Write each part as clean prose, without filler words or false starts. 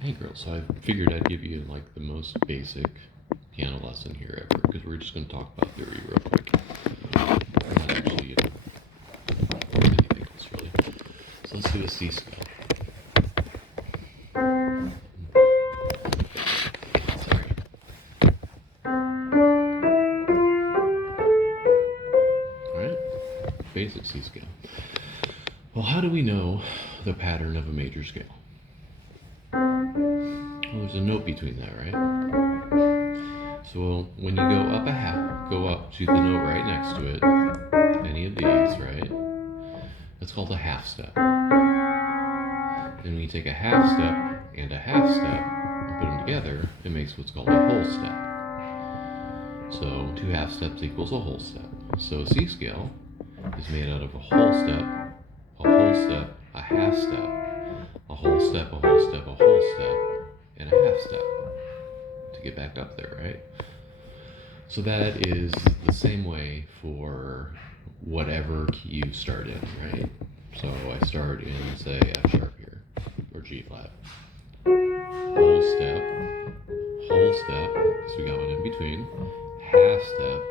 Hey girls, so I figured I'd give you like the most basic piano lesson here ever, because we're just going to talk about theory real quick. Not actually, anything else really. So let's do a C scale. Sorry. Alright, basic C scale. Well, how do we know the pattern of a major scale? Well, there's a note between that, right? So when you go up a half, go up to the note right next to it, any of these, right? That's called a half step. And when you take a half step and a half step and put them together, it makes what's called a whole step. So 2 half steps equals a whole step. So a C scale is made out of a whole step, a half step, a whole step, a whole step, a whole step, and a half step to get back up there, right? So that is the same way for whatever key you start in, right? So I start in, say, F sharp here, or G flat. Whole step, because we got one in between, half step,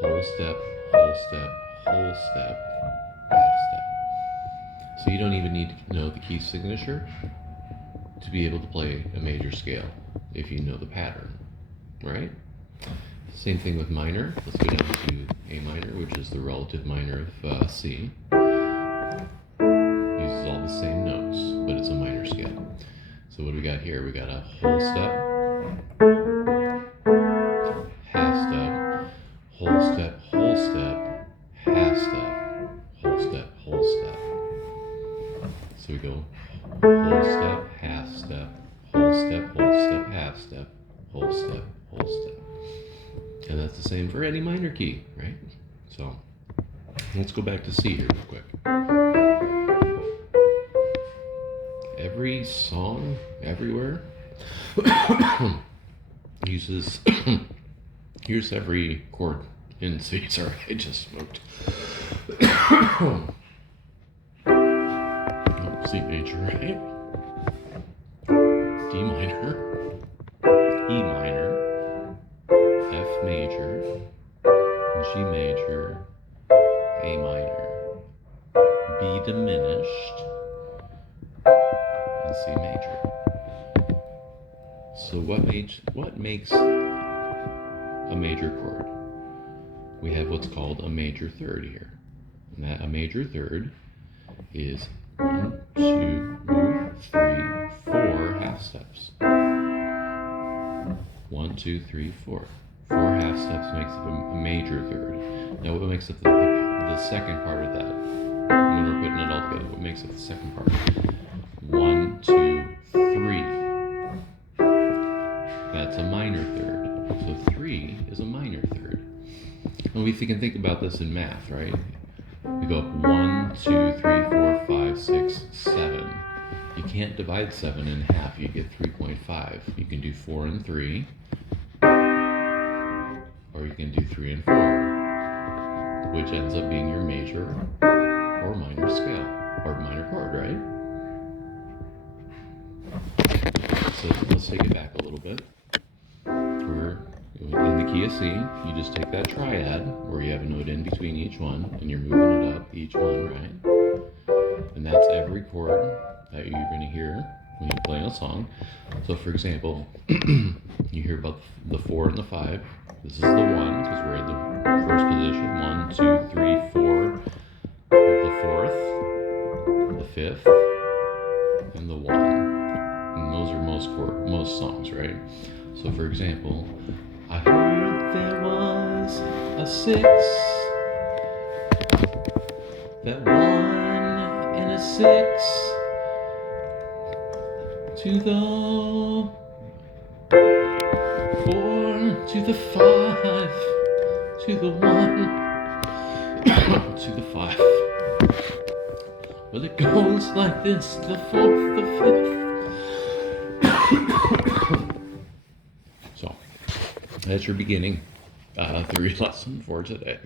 whole step, whole step, whole step, half step. So you don't even need to know the key signature to be able to play a major scale if you know the pattern, right? Same thing with minor. Let's go down to A minor, which is the relative minor of C. Uses all the same notes, but it's a minor scale. So what do we got here? We got a whole step, half step, whole step, whole step, half step, whole step, whole step. So we go whole step, half step, whole step, half step, whole step, whole step. And that's the same for any minor key, right? So let's go back to C here real quick. Every song, everywhere, uses, here's every chord in C. Sorry, I just smoked. C major, right? D minor, E minor, F major, G major, A minor, B diminished, and C major. So what makes a major chord? We have what's called a major third here. And that a major third is 1, 2, 3, 4 half steps. 1, 2, 3, 4. 4 half steps makes up a major third. Now what makes up the second part of that? When we're putting it all together, what makes up the second part? 1, 2, 3. That's a minor third. So 3 is a minor third. And we can think about this in math, right? We go up 1, 2, 3, 4, 5, 6, 7. You can't divide 7 in half. You get 3.5. You can do 4 and 3, or you can do 3 and 4, which ends up being your major or minor scale, or minor chord, right? So let's take it back a little bit. We're in the key of C. You just take that triad, where you have a note in between each one, and you're moving it up each one, right? And that's every chord that you're going to hear when you're playing a song. So for example, you hear about the 4 and the 5. This is the 1, because we're in the first position. 1, 2, 3, 4. The 4th, the 5th, and the 1. And those are most songs, right? So for example, I heard there was a 6, that 1 and a 6, to the 4, to the 5, to the 1, to the 5. Well, it goes like this: the 4th, the 5th. So that's your beginning theory lesson for today.